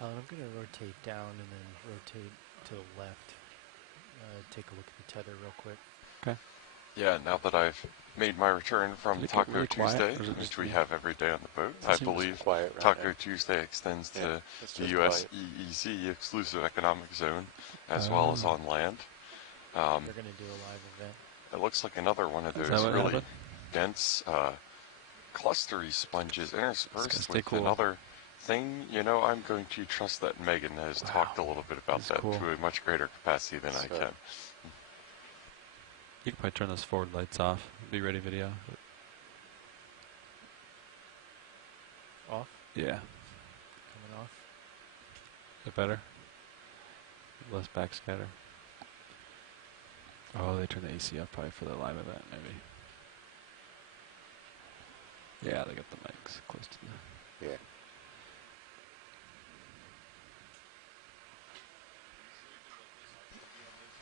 I'm going to rotate down and then rotate to the left. Take a look at the tether real quick. Okay. Yeah, now that I've made my return from Taco really Tuesday, quiet, which we have every day on the boat, I believe quiet Taco Tuesday extends to the U.S. EEZ, Exclusive Economic Zone, as well as on land. They're going to do a live event. It looks like another one of those really dense, clustery sponges interspersed with another thing. You know, I'm going to trust that Megan has talked a little bit about that to a much greater capacity than I can. You can probably turn those forward lights off. Be ready video. Off? Yeah. Coming off. Is it better? Less backscatter. Oh, they turn the AC up probably for the live event, maybe. Yeah, they got the mics close to the... Yeah.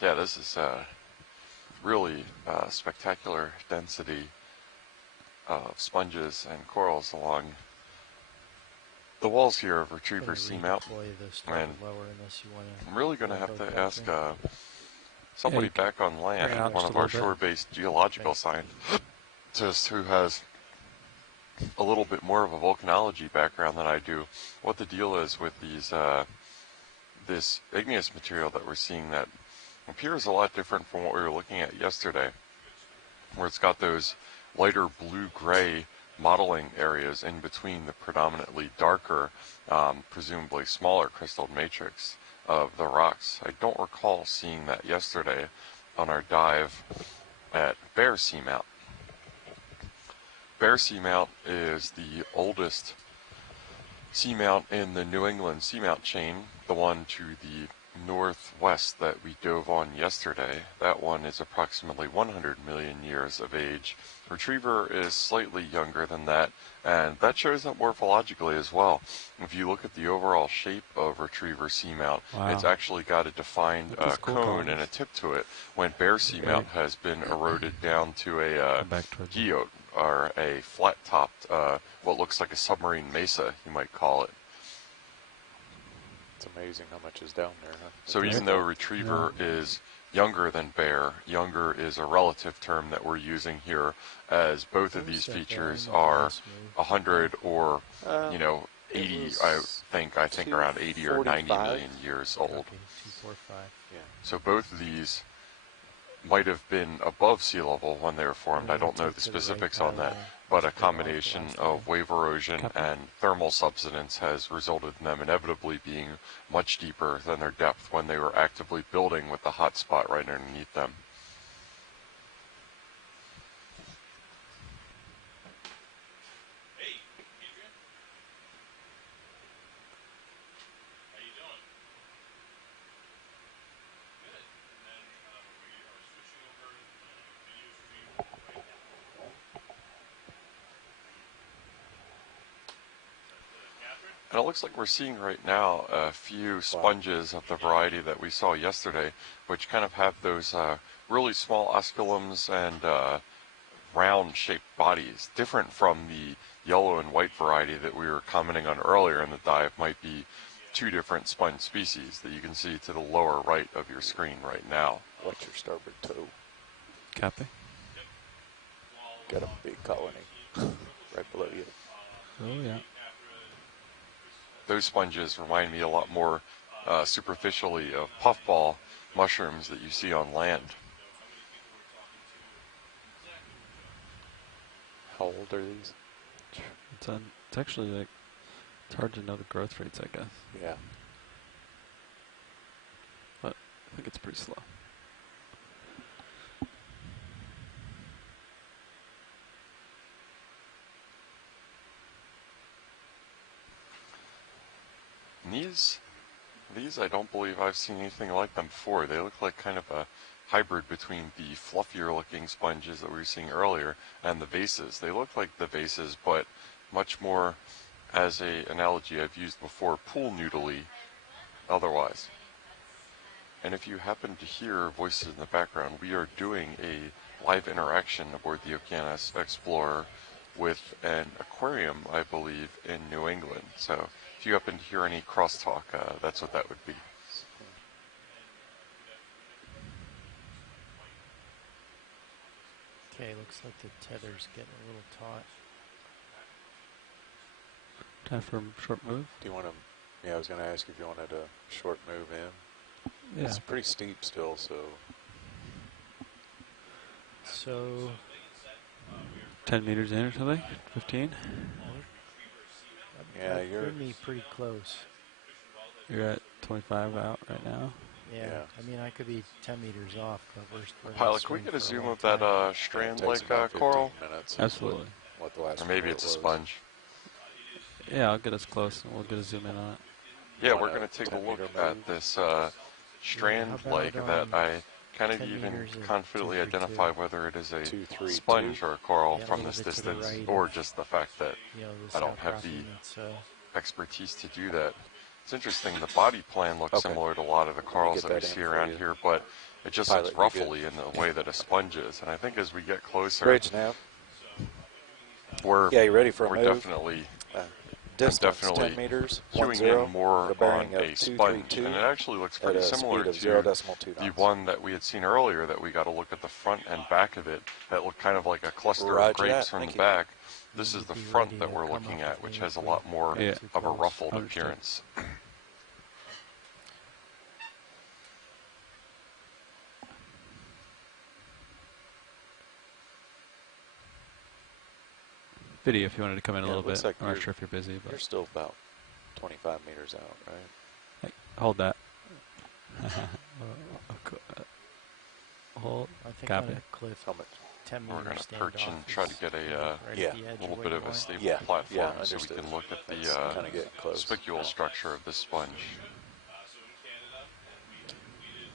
Yeah, this is really spectacular density of sponges and corals along the walls here of Retriever Seamount. And I'm really going to have to ask somebody back on land, one of our shore-based geological scientists who has a little bit more of a volcanology background than I do, what the deal is with these this igneous material that we're seeing that appears a lot different from what we were looking at yesterday, where it's got those lighter blue-gray modeling areas in between the predominantly darker, presumably smaller crystal matrix of the rocks. I don't recall seeing that yesterday on our dive at Bear Seamount. Bear Seamount is the oldest seamount in the New England seamount chain, the one to the northwest that we dove on yesterday. That one is approximately 100 million years of age. Retriever is slightly younger than that, and that shows up morphologically as well. If you look at the overall shape of Retriever Seamount, it's actually got a defined cone and a tip to it, when Bear Seamount has been eroded down to a geode, or a flat-topped, what looks like a submarine mesa, you might call it. It's amazing how much is down there, huh? So even though Retriever is younger than Bear, younger is a relative term that we're using here, as both of these features are 100 or, 80, I think around 80 or 90 million years old. So both of these might have been above sea level when they were formed. I don't know the specifics on that, but a combination of wave erosion and thermal subsidence has resulted in them inevitably being much deeper than their depth when they were actively building with the hot spot right underneath them. And it looks like we're seeing right now a few sponges of the variety that we saw yesterday, which kind of have those really small osculums and round-shaped bodies, different from the yellow and white variety that we were commenting on earlier in the dive. Might be two different sponge species that you can see to the lower right of your screen right now. Watch your starboard toe. Copy. Got a big colony right below you. Oh, yeah. Those sponges remind me a lot more superficially of puffball mushrooms that you see on land. How old are these? It's actually like, it's hard to know the growth rates, I guess. Yeah. But I think it's pretty slow. These I don't believe I've seen anything like them before. They look like kind of a hybrid between the fluffier looking sponges that we were seeing earlier and the vases. They look like the vases, but much more, as an analogy I've used before, pool noodly otherwise. And if you happen to hear voices in the background, we are doing a live interaction aboard the Okeanos Explorer with an aquarium, I believe, in New England. So if if you happen to hear any crosstalk, that's what that would be. Okay, looks like the tether's getting a little taut. Time for a short move. Do you want to? Yeah, I was going to ask if you wanted a short move in. Yeah. It's pretty steep still, so. So 10 meters in or something? 15? Yeah, that'd you're. bring me pretty close. You're at 25 out right now. Yeah, Yeah. I mean, I could be 10 meters off, but we're Pilot, can we swing get a for zoom long of that time. It strand takes like about 15 coral? minutes. Absolutely. What the last Or maybe report it's a was. sponge. Yeah, I'll get us close and we'll get a zoom in on it. Yeah, Want we're a going to take a 10 look meter at move? this strand how like about, that I kind of 10 even meters at confidently 232? identify whether it is a 232. sponge or a coral Yeah, a from little this bit to the distance, right or of, just the fact that you know, this I don't have outcropping the that's, expertise to do that. It's interesting, the body plan looks Okay. similar to a lot of the Let me corals get that we that in see for around you. here, but it just Pilot, looks you good? ruffly in the way that a sponge is. And I think as we get closer, Bridge nav. we're Yeah, you ready for a move? definitely Distance definitely 10 meters. queuing 10 in more at a on bearing of a sponge, 232 and it actually looks at pretty a similar speed of to 0.2 the knots. one that we had seen earlier that we got to look at the front and back of it that looked kind of like a cluster Roger of grapes that. from Thank the you. back. This you'd is the be front ready that to we're come looking up at, with which me has a if lot we more get Yeah. too of a close. ruffled Understood. appearance. Video if you wanted to come in a Yeah, little it looks bit. like I'm not you're- sure if you're busy, but You're still about 25 meters out, right? hey, hold that. Hold. I think Copy. on a cliff, How much? 10 We're meters going to perch standoff and try to is, get you a know, right yeah, at the edge little of bit what of you a want. stable Yeah, platform yeah, so we understood. can look at the That's kinda getting close spicual now. structure of this sponge.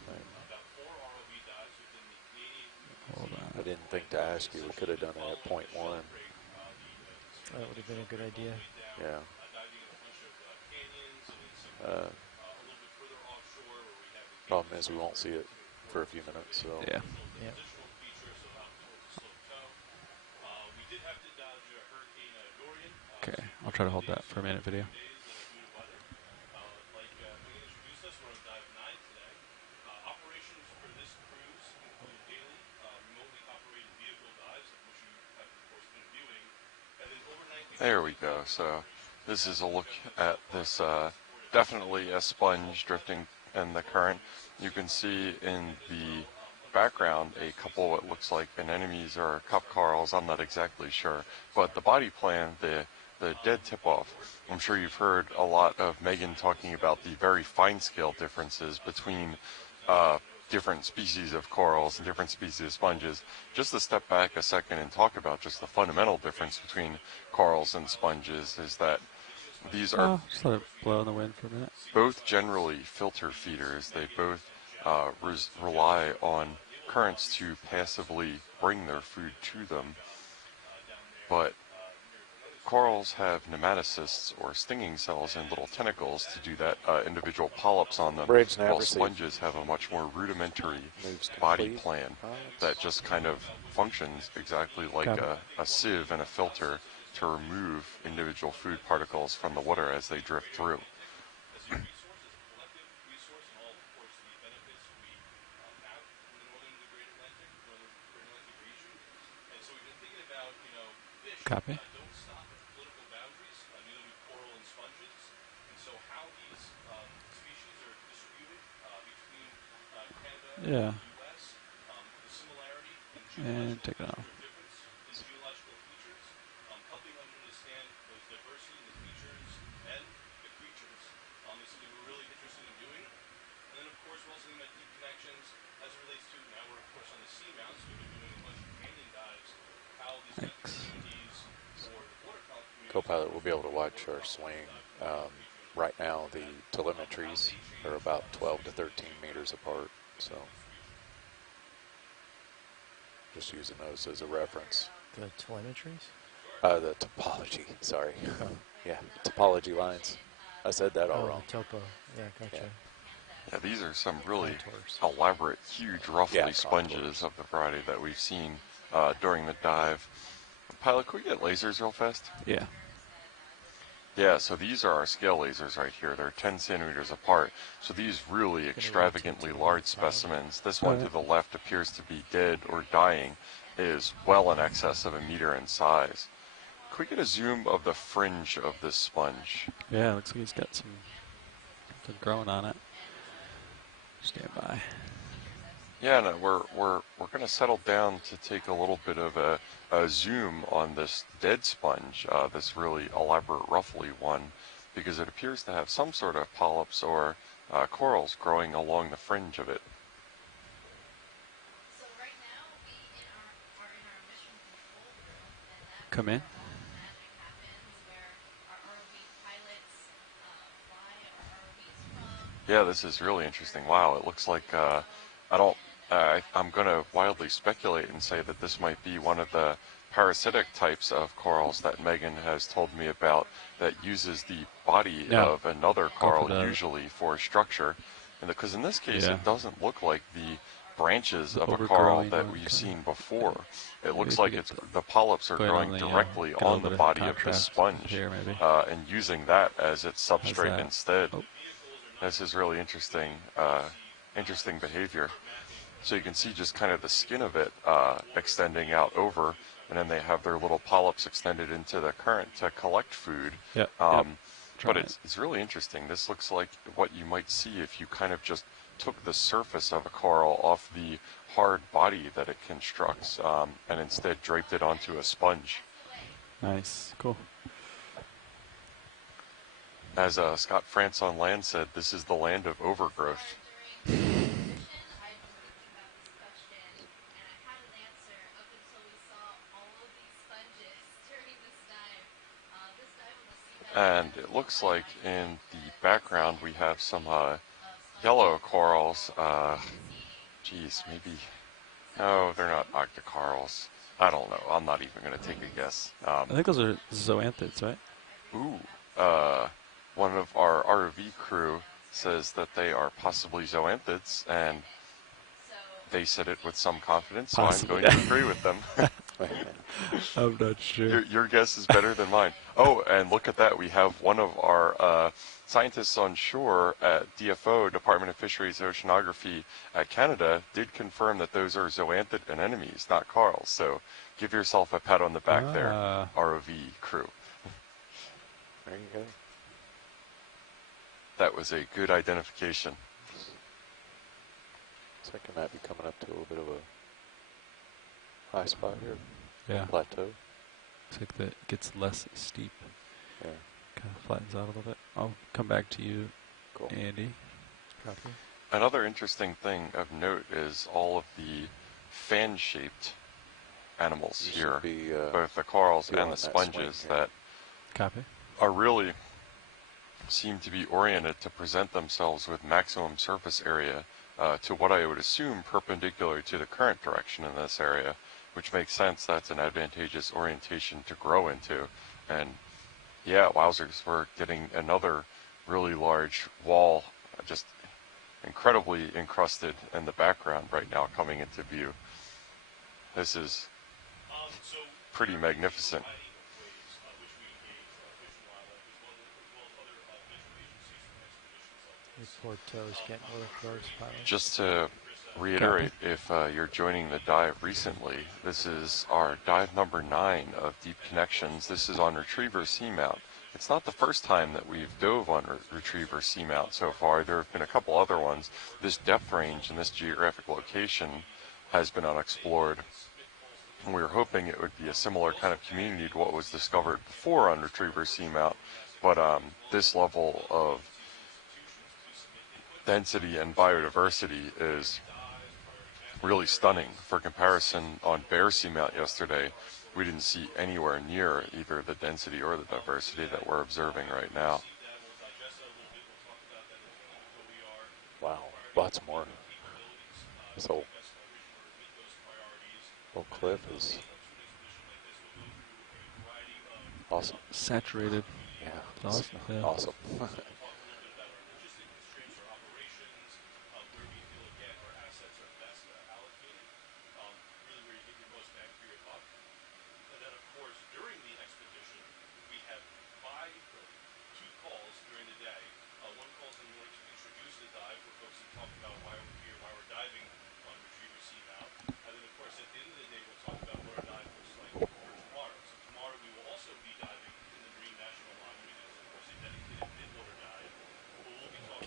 Right. Hold I on. didn't think to ask you. We could have done it at 0.1. That would have been a good idea. Yeah. Problem is we won't see it for a few minutes, so. Yeah. Yeah. Okay. I'll try to hold that for a minute video. There we go. So this is a look at this definitely a sponge drifting in the current. You can see in the background a couple what looks like anemones or cup corals. I'm not exactly sure, but the body plan, the dead tip-off. I'm sure you've heard a lot of Megan talking about the very fine scale differences between different species of corals and different species of sponges. Just to step back a second and talk about just the fundamental difference between corals and sponges is that these are Just let it blow in the wind for a minute. both generally filter feeders. They both rely on currents to passively bring their food to them. But corals have nematocysts or stinging cells and little tentacles to do that, individual polyps on them, Bridge nav while received. sponges have a much more rudimentary Moves body complete. plan Pilots. that just kind of functions exactly like Copy. a sieve and a filter to remove individual food particles from the water as they drift through. Copy. Yeah. And take it off. Thanks. Co-pilot will be able to watch our swing. Right now, the telemetries are about 12 to 13 meters apart, so just using those as a reference. The telemetries? The topology, sorry. Oh. Yeah, topology lines. I said that all Oh, wrong. the topo. Yeah, gotcha. Yeah. Yeah, these are some really Contours. elaborate, huge, ruffly Yeah, sponges contours. of the variety that we've seen during the dive. Pilot, could we get lasers real fast? Yeah. Yeah, so these are our scale lasers right here. They're 10 centimeters apart. So these really extravagantly large specimens, this one to the left appears to be dead or dying, is well in excess of 1 meter in size. Could we get a zoom of the fringe of this sponge? Yeah, looks like he's got something growing on it. Stand by. Yeah, no, we're going to settle down to take a little bit of a zoom on this dead sponge, this really elaborate ruffly one, because it appears to have some sort of polyps or corals growing along the fringe of it. So right now we are in our mission control room, and that's Come in. where all the magic happens, where our ROV pilots fly our ROVs from. Yeah, this is really interesting. Wow, it looks like I'm going to wildly speculate and say that this might be one of the parasitic types of corals that Megan has told me about that uses the body of another coral usually for structure. And because in this case it doesn't look like the branches of a coral that we've seen before. It looks like the polyps are growing directly on the body of this sponge and using that as its substrate instead. This is really interesting, interesting behavior. So you can see just kind of the skin of it extending out over, and then they have their little polyps extended into the current to collect food. But it's really interesting. This looks like what you might see if you kind of just took the surface of a coral off the hard body that it constructs and instead draped it onto a sponge. Nice, cool. As Scott France on Land said, this is the land of overgrowth. And it looks like in the background we have some yellow corals. Geez, maybe... No, they're not octocorals. I don't know. I'm not even going to take a guess. I think those are zoanthids, right? Ooh. One of our ROV crew says that they are possibly zoanthids, and they said it with some confidence, so I'm going to agree with them. I'm not sure. Your guess is better than mine. Oh, and look at that. We have one of our scientists on shore at DFO, Department of Fisheries and Oceanography at Canada, did confirm that those are zoanthid anemones, not corals. So give yourself a pat on the back there, ROV crew. There you go. That was a good identification. Looks like I might be coming up to a little bit of a high spot here. Yeah. Plateau. Looks like that gets less steep. Yeah. Kind of flattens out a little bit. I'll come back to you, Cool. Andy. Copy. Another interesting thing of note is all of the fan-shaped animals You here, should be, both the corals and feeling the that sponges swing here. that Copy. are really seem to be oriented to present themselves with maximum surface area to what I would assume perpendicular to the current direction in this area, which makes sense. That's an advantageous orientation to grow into. And yeah, wowzers, we're getting another really large wall, just incredibly encrusted in the background right now coming into view. This is pretty magnificent. Report toes getting worse, pilot. Just to reiterate, if you're joining the dive recently, this is our dive number 9 of Deep Connections. This is on Retriever Seamount. It's not the first time that we've dove on Retriever Seamount so far. There have been a couple other ones. This depth range and this geographic location has been unexplored. And we were hoping it would be a similar kind of community to what was discovered before on Retriever Seamount. But this level of density and biodiversity is really stunning. For comparison, on Bear Seamount yesterday, we didn't see anywhere near either the density or the diversity that we're observing right now. Wow, lots more. This whole cliff is awesome. Saturated. Yeah, Awesome. Yeah. Awesome.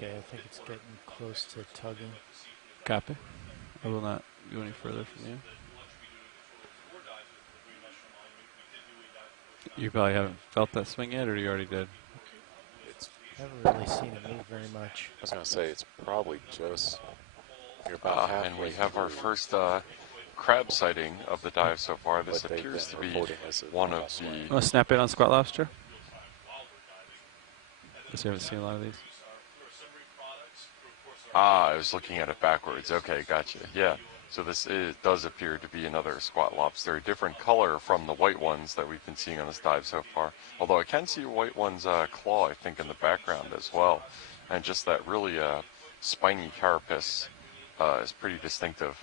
Okay, I think it's getting close to tugging. Copy. I will not go any further from you. You probably haven't felt that swing yet, or you already did? It's, I haven't really seen it move very much. I was going to say, it's probably just, you're about halfway And we have our through first crab sighting of the dive so far. This what they've appears to been be reporting as a one of swing. the... Want to snap in on squat lobster? Guess you haven't seen a lot of these. I was looking at it backwards. Okay, gotcha. Yeah. So this does appear to be another squat lobster, a different color from the white ones that we've been seeing on this dive so far. Although I can see a white one's claw, I think, in the background as well. And just that really spiny carapace is pretty distinctive.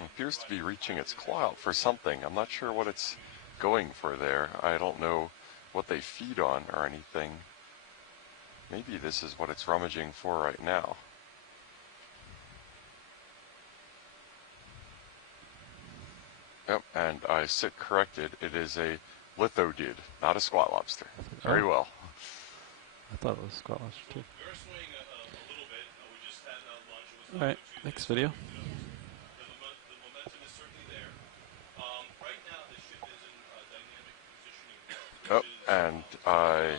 It appears to be reaching its claw out for something. I'm not sure what it's going for there. I don't know what they feed on or anything. Maybe this is what it's rummaging for right now. Yep, and I sit corrected. It is a lithodid, not a squat lobster. Very well. I thought it was squat lobster too. All right, next video. Oh, and I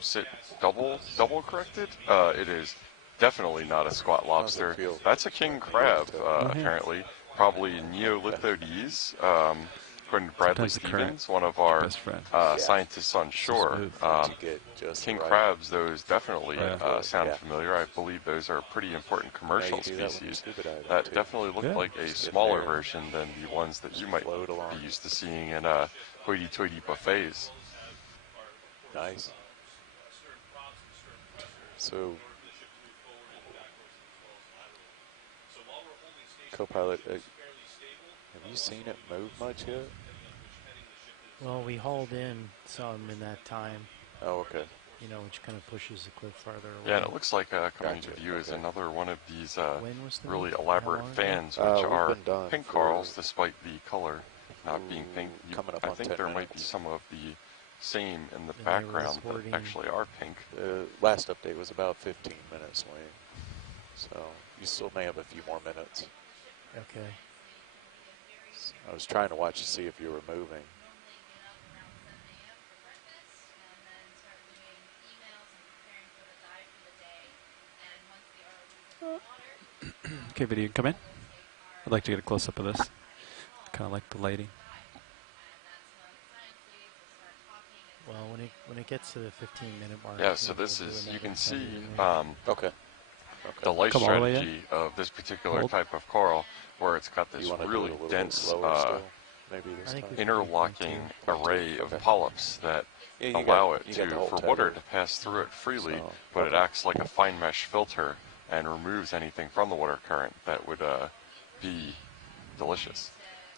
sit double corrected. It is definitely not a squat lobster. That's a king crab, apparently. Probably Neolithodes, according to Bradley Sometimes the current Stevens, one of our best friend. scientists on shore. To get just King right. crabs, those definitely sound Yeah. familiar. I believe those are pretty important commercial you do that when you're species. scuba diving, That too. definitely look Yeah. like a Just get smaller there, version than the ones that you might float along. be used to seeing in hoity-toity buffets. Nice. So, co-pilot, have you seen it move much yet? Well, we hauled in some in that time, Oh, okay. you know, which kind of pushes the cliff farther away. Yeah, and it looks like coming Gotcha, to view is okay. another one of these When was the really move? How elaborate long ago? fans, which We've are been done pink for- corals, despite the color not being pink. coming up I on think 10 there might be minutes. some of the same in the And they were background that reporting- actually are pink. Last update was about 15 minutes late. So, you still may have a few more minutes. Okay. I was trying to watch to see if you were moving. Okay, video, come in. I'd like to get a close-up of this. Kind of like the lighting. Well, when it gets to the 15-minute mark. Yeah, so we'll this do is, you another can 10 see minute. Okay. the life Come all the way in. strategy of this particular Hold. type of coral, where it's got You this want to do really it a little dense bit slower still? Maybe I this think time? we- interlocking array of Okay. polyps that Yeah, you allow got- it you got the to, whole for water tether. to pass through it freely, So, but it okay. acts like a fine mesh filter and removes anything from the water current that would be delicious.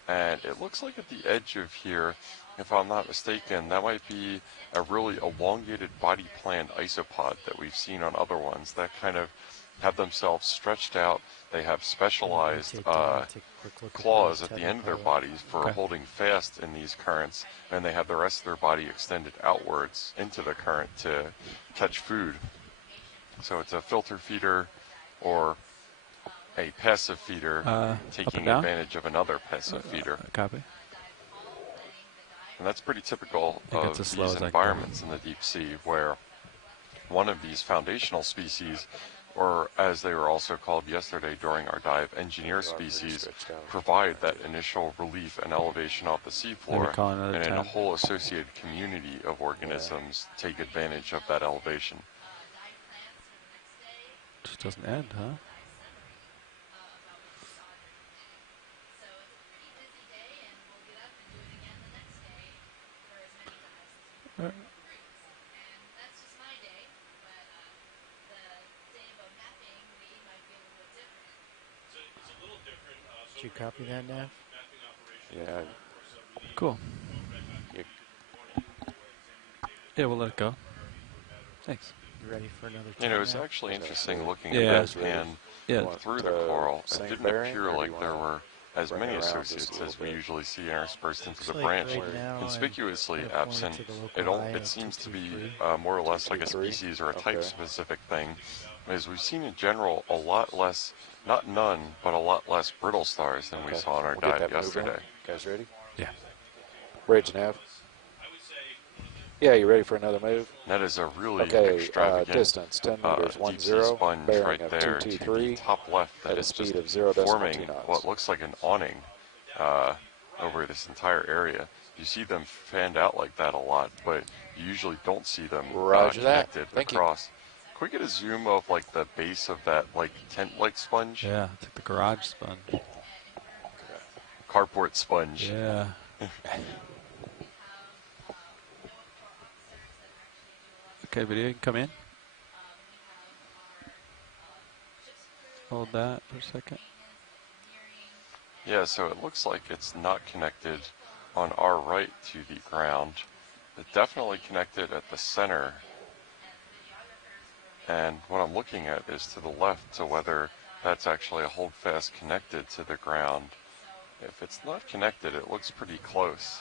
And it looks like at the edge of here, if I'm not mistaken, that might be a really elongated body plan isopod that we've seen on other ones that kind of have themselves stretched out. They have specialized Rotate down, take a quick look at claws the at the tether end of their color. bodies for Okay. holding fast in these currents, and they have the rest of their body extended outwards into the current to catch food. So it's a filter feeder or a passive feeder Up taking and down? advantage of another passive feeder. Copy. And that's pretty typical I think of that's as slow these as I can go. environments in the deep sea, where one of these foundational species, or as they were also called yesterday during our dive, engineer species, stretched out. provide that initial relief and elevation off the seafloor, call another and then a 10. whole associated community of organisms take advantage of that elevation. Just doesn't end, huh? Did you copy that, Nav? Yeah, Cool. you, Yeah, we'll let it go. Thanks. You ready for another? You know, 10 it's now? actually interesting looking Yeah. at this pan Yeah. through the want, coral. It same didn't bearing, appear or do like you there wanna- were as bring many it around just a associates little as we bit. usually see interspersed into Looks the like branch. right now Conspicuously I'm kind of pointed absent, to the local high it of seems to be 223. more or less like a 223? species or a Okay. type-specific thing, as we've seen in general a lot less, not none, but a lot less brittle stars than we Okay. saw in our We'll get dive that moving. yesterday. Guys ready? Yeah. Bridge nav. Yeah, you ready for another move? That is a really Okay, extravagant distance 10 meters, deep sea 10, sponge bearing right of there to the 223 top left that at a is speed just of 0.2 forming knots. what looks like an awning over this entire area. You see them fanned out like that a lot, but you usually don't see them Roger that. connected Thank you. across. Can we get a zoom of like the base of that like tent-like sponge? Yeah, it's like the garage sponge. Carport sponge. Yeah. Okay, video, you can come in. Hold that for a second. Yeah, so it looks like it's not connected on our right to the ground. It's definitely connected at the center. And what I'm looking at is to the left to whether that's actually a holdfast connected to the ground. If it's not connected, it looks pretty close.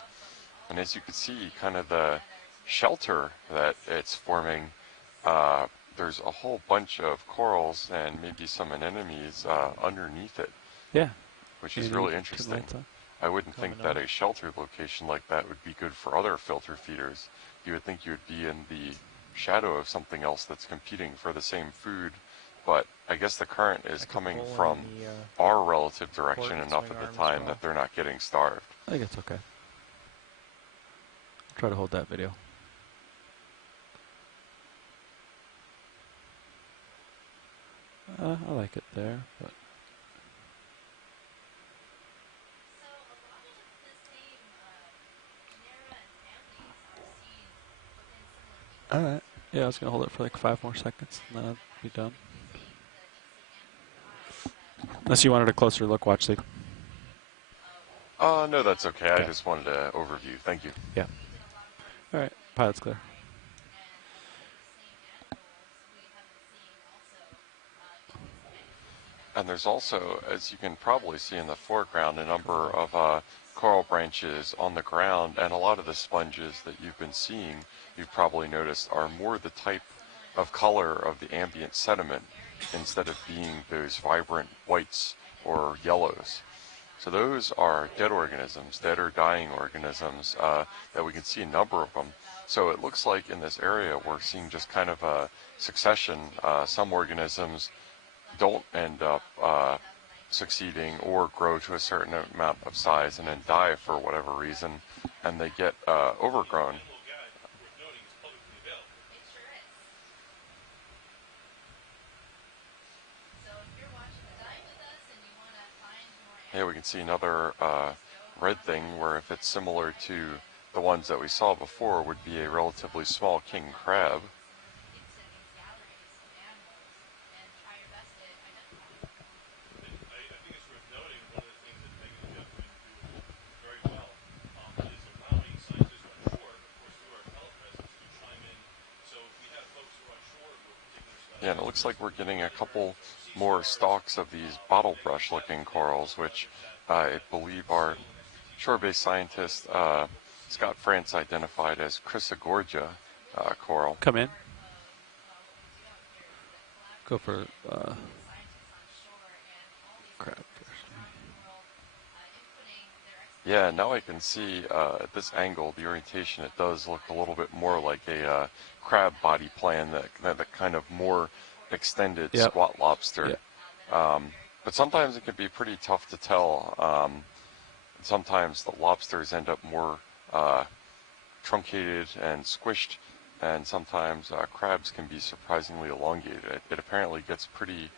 And as you can see, kind of the shelter that it's forming, there's a whole bunch of corals and maybe some anemones underneath it, Yeah. which is Maybe really turn the interesting. lights on. I wouldn't think Coming that up. a shelter location like that would be good for other filter feeders. You would think you would be in the shadow of something else that's competing for the same food, but I guess the current is I could coming pull from on the, our relative direction and enough swing at the arm as time well. that they're not getting starved. I think it's okay. Try to hold that video. I like it there, but all right. Yeah, I was gonna hold it for like 5 more seconds, and then I'll be done. Unless you wanted a closer look, watch the. No, that's okay. I Okay. just wanted an overview. Thank you. Yeah. All right. Pilot's clear. And there's also, as you can probably see in the foreground, a number of coral branches on the ground, and a lot of the sponges that you've been seeing, you've probably noticed, are more the type of color of the ambient sediment instead of being those vibrant whites or yellows. So those are dead organisms, dead or dying organisms, that we can see a number of them. So it looks like in this area we're seeing just kind of a succession. Some organisms don't end up succeeding or grow to a certain amount of size and then die for whatever reason, and they get overgrown. Here we can see another red thing where if it's similar to the ones that we saw before would be a relatively small king crab. Yeah, and it looks like we're getting a couple more stalks of these bottle brush looking corals, which I believe our shore-based scientist Scott France identified as Chrysogorgia coral. Come in. Go for crab first. Yeah, now I can see at this angle, the orientation, it does look a little bit more like a crab body plan, that kind of more extended Yep. squat lobster. Yep. But sometimes it can be pretty tough to tell. Sometimes the lobsters end up more truncated and squished, and sometimes crabs can be surprisingly elongated. It apparently gets pretty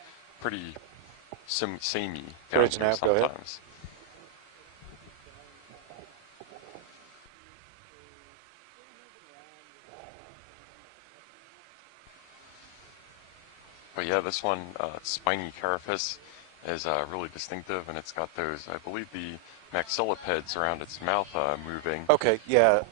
samey down Bridge here nav, go ahead. sometimes. But yeah, this one, spiny carapace, is really distinctive, and it's got those, I believe, the maxillipeds around its mouth moving. Okay, yeah,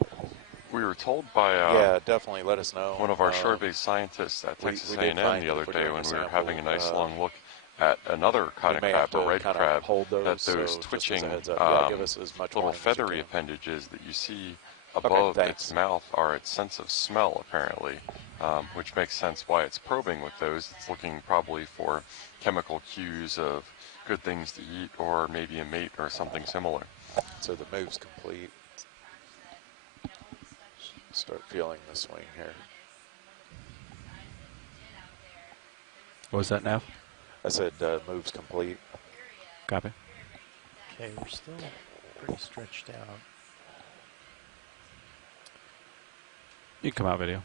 We were told by yeah, definitely let us know. one of our shore-based scientists at we Texas did A&M find the it other if we're day doing when a we were sample, having a nice long look at another We cotton may crab have to or red kind crab of hold those. that So those just as a twitching heads up, yeah, give us as much little warning as you feathery can. appendages that you see above thanks. its mouth are its sense of smell, apparently, which makes sense why it's probing with those. It's looking probably for chemical cues of good things to eat or maybe a mate or something similar. So the move's complete. Start feeling the swing here. What was that, Nav? I said move's complete. Copy. Okay, we're still pretty stretched out. You can come out video.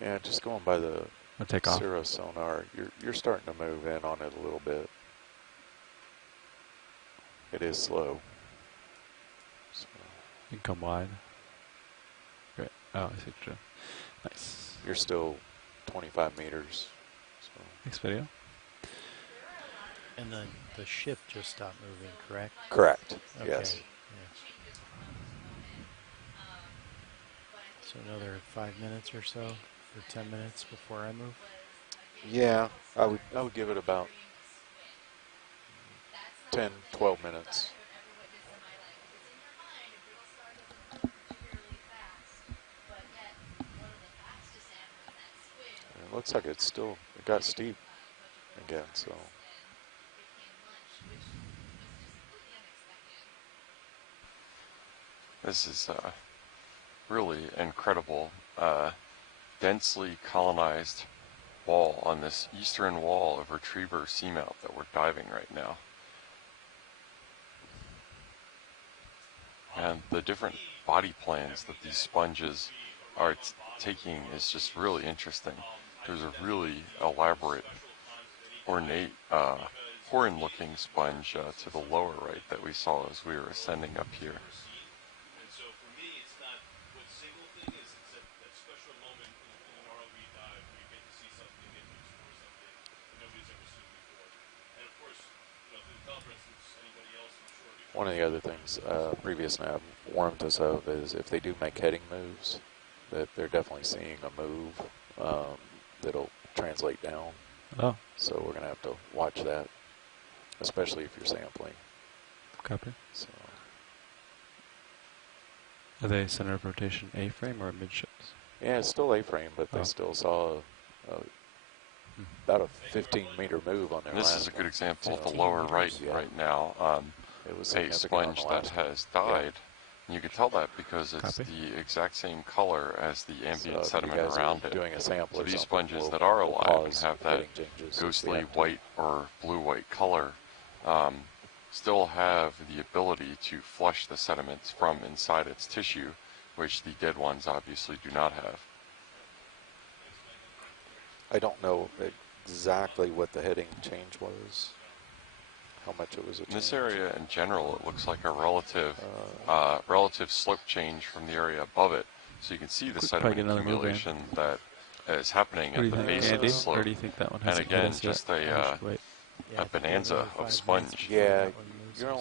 Yeah, just going by the I'll take off. Cirrus sonar, you're starting to move in on it a little bit. It is slow. So You can come wide. Great. Oh, I see what you're doing. Nice. you're still 25 meters. So Next video. And then the ship just stopped moving, correct? correct. Okay. Yes. Yeah. So another 5 minutes or so, or 10 minutes before I move? Yeah, I would give it about 10, 12 minutes. It looks like it got steep again, so. This is really incredible, densely colonized wall on this eastern wall of Retriever Seamount that we're diving right now. And the different body plans that these sponges are taking is just really interesting. There's a really elaborate, ornate, horn-looking sponge to the lower right that we saw as we were ascending up here. One of the other things previous nav warned us of is if they do make heading moves, that they're definitely seeing a move that'll translate down. Oh, So we're going to have to watch that, especially if you're sampling. copy. So Are they center of rotation A-frame or midships? yeah, it's still A-frame, but they Oh. still saw about a 15-meter move on their And this last is a good one. example of the 15 lower meters. right Yeah. right now. It was A significant on the sponge that last one. has died. And you can tell that because it's Copy. the exact same color as the ambient So if you sediment guys are around it. doing a sample So or these something, sponges we'll- that are we'll alive and pause have that heading changes if we ghostly have to. white or blue-white color still have the ability to flush the sediments from inside its tissue, which the dead ones obviously do not have. I don't know exactly what the heading change was, how much it was a In change. this area in general, it looks like a relative slope change from the area above it. So you can see the Could sediment probably get another move in. accumulation that is happening What do at you the think, base of Andy? the slope. Or do you think that one And has again, just a Yeah, I think bonanza another of 5 minutes sponge. before Yeah, that one moves you're us.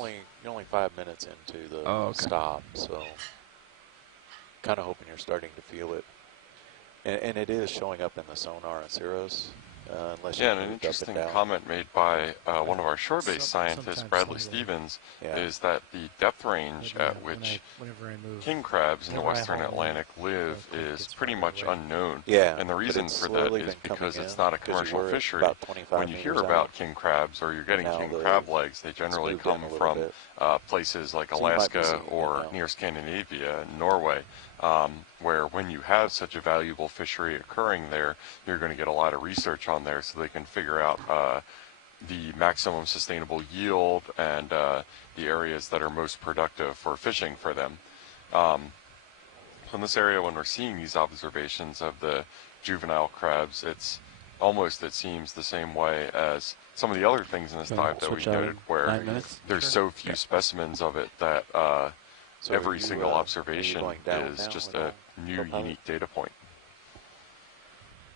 only 5 minutes into the Oh, okay. stop, so kind of hoping you're starting to feel it. And it is showing up in the sonar and Cirrus, unless you Yeah, and an moved up interesting and down. comment made by one of our shore-based scientists, sometimes Bradley slightly. Stevens, Yeah. is that the depth range But yeah, at which whenever I move, king crabs in the whenever I western haul in, Atlantic live the creek is gets pretty farther much away. unknown. Yeah, And the but reason it's for that slowly is been coming because in, it's not a 'cause you commercial were at fishery. about 25 When you hear meters about out. king crabs or you're getting Now king the- crab legs, they generally moved in a come little from bit. places like So you might be Alaska seeing it or now. near Scandinavia and Norway, where when you have such a valuable fishery occurring there, you're going to get a lot of research on there so they can figure out the maximum sustainable yield and the areas that are most productive for fishing for them. In this area, when we're seeing these observations of the juvenile crabs, it's almost, it seems, the same way as some of the other things in this Okay, dive that we switch out noted, in where 9 minutes. there's Sure. so few specimens of it that So are every you, single are you observation going down is now just at a all, new, co-pilot? unique data point.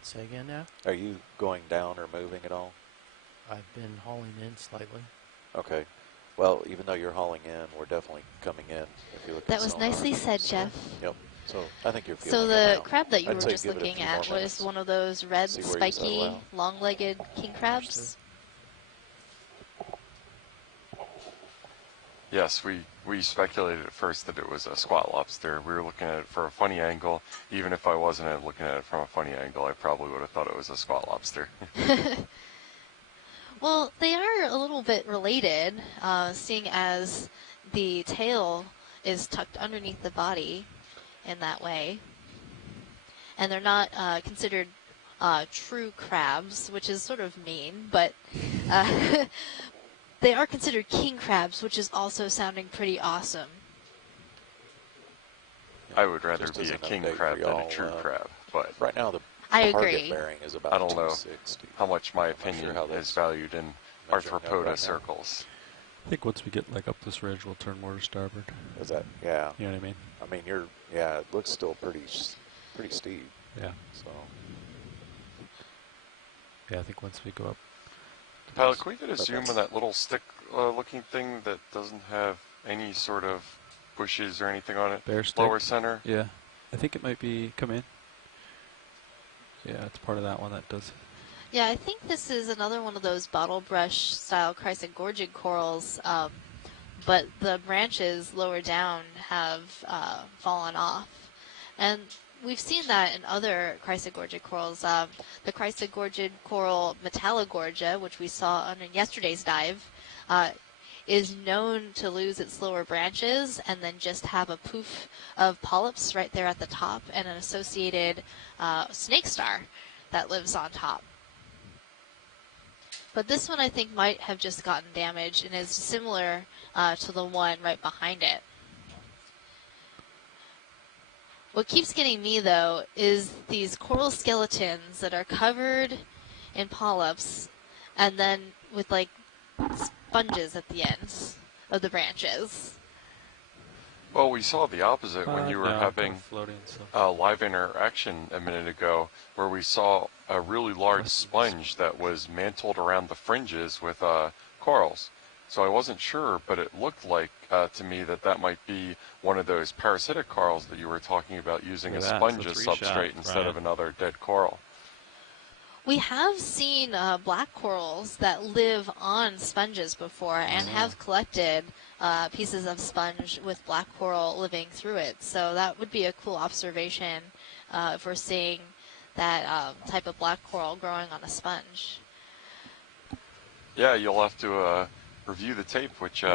Say again now? Are you going down or moving at all? I've been hauling in slightly. Okay. Well, even though you're hauling in, we're definitely coming in. If you look That at was sonar. nicely said, So, Jeff. Yep. So I think you're So feeling the it now. crab that you I'd were say just give it a looking few at more was minutes. one of those red, See where you settle spiky, out. long-legged king crabs. Yes, we speculated at first that it was a squat lobster. We were looking at it for a funny angle. Even if I wasn't looking at it from a funny angle, I probably would have thought it was a squat lobster. Well, they are a little bit related, seeing as the tail is tucked underneath the body in that way. And they're not considered true crabs, which is sort of mean, but they are considered king crabs, which is also sounding pretty awesome. I would rather Just be as a an king update crab for than a y'all, true crab, but Right now, the I target agree. bearing is about I don't know 260. how much my I'm not sure opinion how is that's valued in measuring up arthropoda right now. circles. I think once we get like up this ridge, we'll turn more to starboard. Is that? Yeah. You know what I mean? I mean, yeah, it looks still pretty steep. Yeah. So Yeah, I think once we go up. Pilot, can we get a But zoom that's- on that little stick-looking thing that doesn't have any sort of bushes or anything on it? Bear stick? Lower center? Yeah. I think it might be, come in. Yeah, it's part of that one that does. Yeah, I think this is another one of those bottle brush style chrysogorgid corals, but the branches lower down have fallen off. And we've seen that in other chrysogorgid corals. The chrysogorgid coral Metallogorgia, which we saw on yesterday's dive, is known to lose its lower branches and then just have a poof of polyps right there at the top and an associated snake star that lives on top. But this one I think might have just gotten damaged and is similar to the one right behind it. What keeps getting me though is these coral skeletons that are covered in polyps and then with like sponges at the ends of the branches. Well, we saw the opposite when you were No, I'm having kinda floating, so. live interaction a minute ago, where we saw a really large sponge that was mantled around the fringes with corals. So I wasn't sure, but it looked like to me that might be one of those parasitic corals that you were talking about using a Look at that, sponge it's as a three-shot, substrate instead of Brian. another dead coral. We have seen black corals that live on sponges before and have collected pieces of sponge with black coral living through it. So that would be a cool observation if we're seeing that type of black coral growing on a sponge. Yeah, you'll have to review the tape, which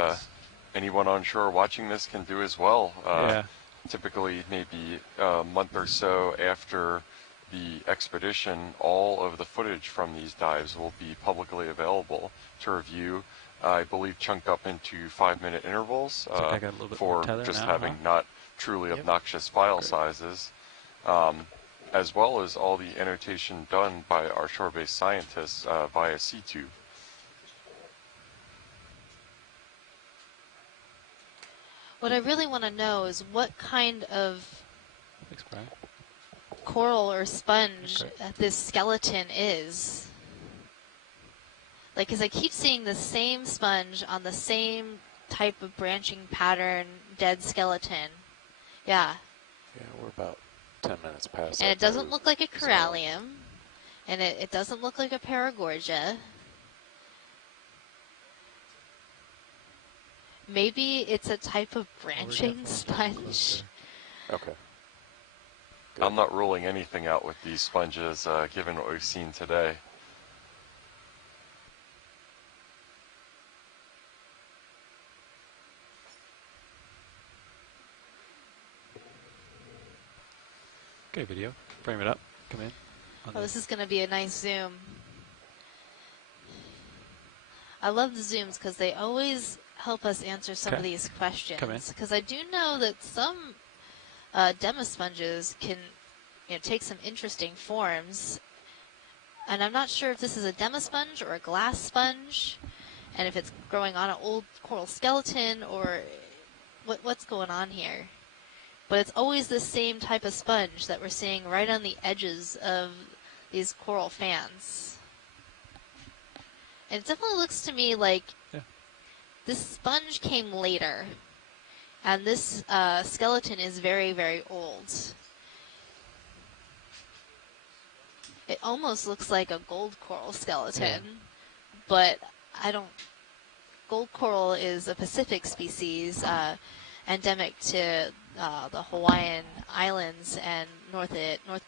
anyone on shore watching this can do as well. Yeah. Typically, maybe a month or so after the expedition, all of the footage from these dives will be publicly available to review. I believe chunked up into 5-minute intervals Looks like I got a little bit for more tether just now, having huh? not truly Yep. obnoxious file Great. sizes, as well as all the annotation done by our shore-based scientists via C-tube. What I really want to know is what kind of Thanks, Brian. coral or sponge Okay. this skeleton is. Like, because I keep seeing the same sponge on the same type of branching pattern, dead skeleton. Yeah. yeah, we're about 10 minutes past. And that it doesn't move, look like a so- corallium. And it doesn't look like a paragorgia. Maybe it's a type of Well, we're branching definitely getting sponge. closer. Okay. Good. I'm not ruling anything out with these sponges, given what we've seen today. Okay, video. Frame it up. Come in. On Oh, this is going to be a nice zoom. I love the zooms because they always help us answer some of Okay. these questions. Come in. Because I do know that some demisponges can take some interesting forms. And I'm not sure if this is a demisponge or a glass sponge, and if it's growing on an old coral skeleton or what's going on here. But it's always the same type of sponge that we're seeing right on the edges of these coral fans. And it definitely looks to me like Yeah. this sponge came later. And this skeleton is very, very old. It almost looks like a gold coral skeleton, but I don't. Gold coral is a Pacific species, endemic to the Hawaiian Islands and North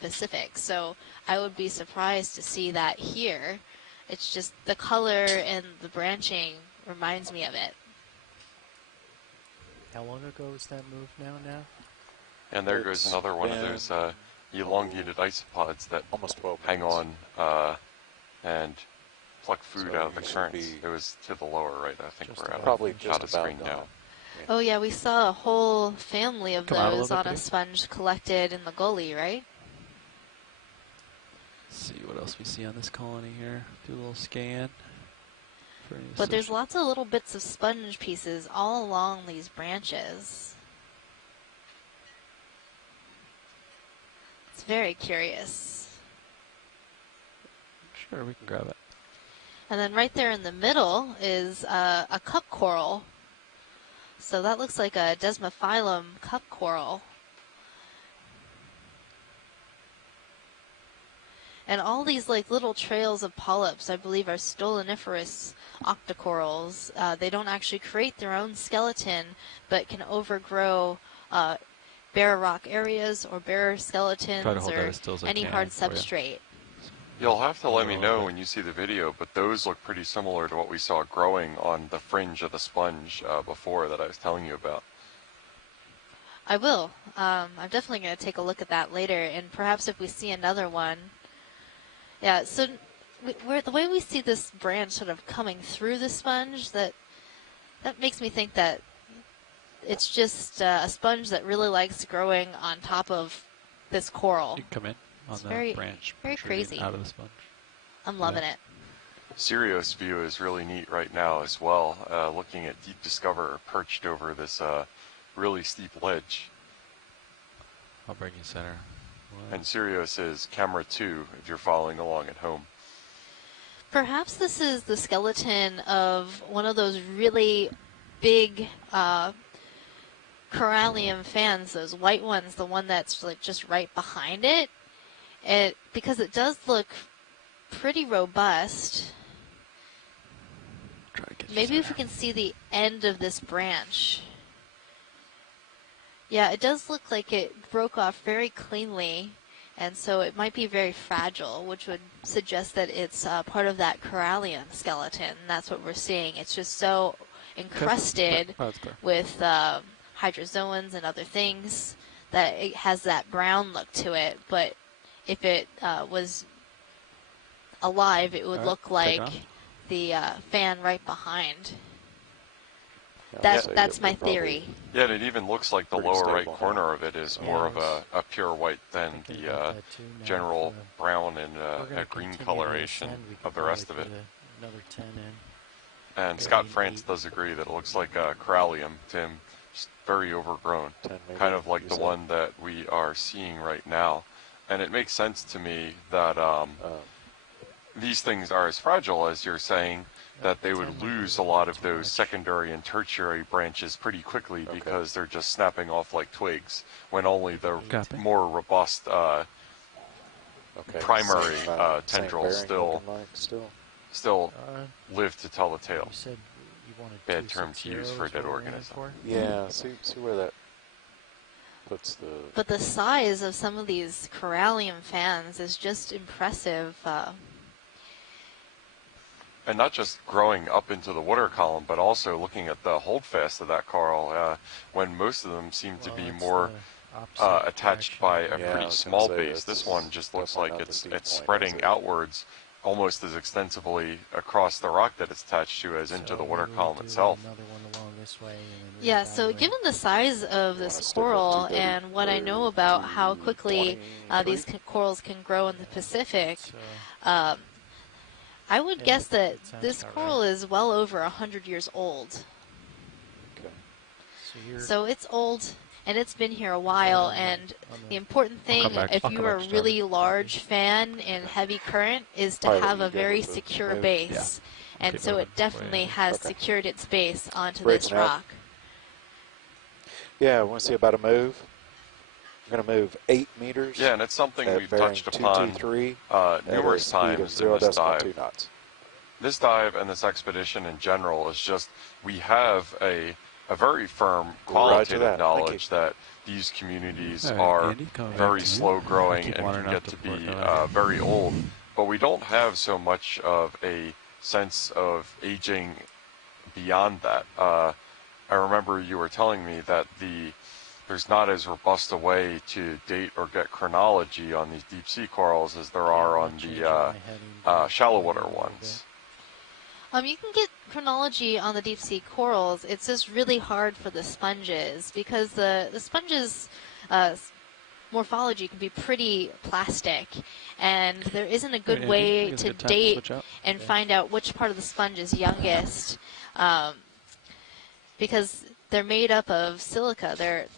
Pacific. So I would be surprised to see that here. It's just the color and the branching reminds me of it. How long ago was that move now? And there goes another one of those elongated isopods that almost 12 hang minutes. on and pluck food So out of the you should currents. be It was to the lower right. I think just we're Probably out just of about screen done. now. Oh yeah, we saw a whole family of Come out a those little on bit, a please. sponge collected in the gully, right? Let's see what else we see on this colony here. Do a little scan. For any But there's associated- lots of little bits of sponge pieces all along these branches. It's very curious. Sure, we can grab it. And then right there in the middle is a cup coral. So that looks like a Desmophyllum cup coral. And all these like little trails of polyps, I believe, are stoloniferous octocorals. They don't actually create their own skeleton, but can overgrow bare rock areas or bare skeletons Try to hold that or as still as I any can hard for you. substrate. You'll have to let me A know little bit. when you see the video, but those look pretty similar to what we saw growing on the fringe of the sponge before that I was telling you about. I will. I'm definitely going to take a look at that later, and perhaps if we see another one. Yeah, so the way we see this branch sort of coming through the sponge, that makes me think that it's just a sponge that really likes growing on top of this coral. You can come in on It's the very- branch. very protruding crazy. Out of the sponge. I'm loving it. Sirius view is really neat right now as well, looking at Deep Discover perched over this really steep ledge. I'll bring you center. And Sirius is camera 2 if you're following along at home. Perhaps this is the skeleton of one of those really big corallium fans, those white ones, the one that's like just right behind it. Because it does look pretty robust. Try to get you Maybe if center. we can see the end of this branch. Yeah, it does look like it broke off very cleanly, and so it might be very fragile, which would suggest that it's part of that corallium skeleton. And that's what we're seeing. It's just so encrusted Oh, that's clear. with hydrozoans and other things that it has that brown look to it. But if it was alive, it would All right, look take like it off. the fan right behind. Yeah, I'd say That's it my would probably- theory. Yeah, and it even looks like the Pretty lower right stable. corner of it is more of a pure white than Thinking the about that too now. general If, brown and we're gonna green continue to coloration ascend, we could of the rest of probably it. put Another 10 in. And Yeah, Scott eight- France eight. does agree that it looks like corallium, Tim, just very overgrown, 10 maybe, kind of like you the said? one that we are seeing right now. And it makes sense to me that these things are as fragile as you're saying, that they would lose a lot of those secondary and tertiary branches pretty quickly Okay. because they're just snapping off like twigs, when only the Copy. more robust Okay, primary, same tendrils bearing still- looking like still. still Uh, live to tell the tale. you said you wanted Bad term to 260 use for a is dead what we're aiming organism. for? Yeah, see where that puts the. But the size of some of these corallium fans is just impressive. And not just growing up into the water column, but also looking at the holdfast of that coral, when most of them seem to Well, be it's more the opposite attached direction. by a Yeah, I pretty was gonna small say, base. This that's one just looks definitely like not the it's deep point, spreading is it? outwards almost as extensively across the rock that it's attached to as into So the water maybe we'll column do itself. Another one along this way and then Yeah, so reevaluate. given the size of wanna this stick with coral 230 and what I know or about how quickly 223? these corals can grow in the Pacific, So, I would Yeah, guess that that sounds this about coral right. is well over 100 years old. Okay. so you're So it's old, and it's been here a while, on the- and on the- the important thing, come back- if I'll you come are back a to really Charlie. large fan in heavy current, is to Alright, have you a good very with the secure move? base. And Keep so moving it definitely for you. has Okay. secured its base onto Breaking this out. rock. Yeah, I want to see about a move. We're going to move 8 meters. Yeah, and it's something at we've bearing touched upon 223 numerous at a speed of times in this dive. 0.2 knots. This dive and this expedition in general is just, we have a very firm qualitative that. knowledge that these communities All right, are Andy, coming back very to you. slow growing Keep and wandering can off get to the be floor. very old, but we don't have so much of a sense of aging beyond that. I remember you were telling me that there's not as robust a way to date or get chronology on these deep sea corals as there are on the shallow water ones. You can get chronology on the deep sea corals. It's just really hard for the sponges because the sponges morphology can be pretty plastic, and there isn't a good Andy, I way think it's a to good time to date switch out. and find out which part of the sponge is youngest, because they're made up of silica. Their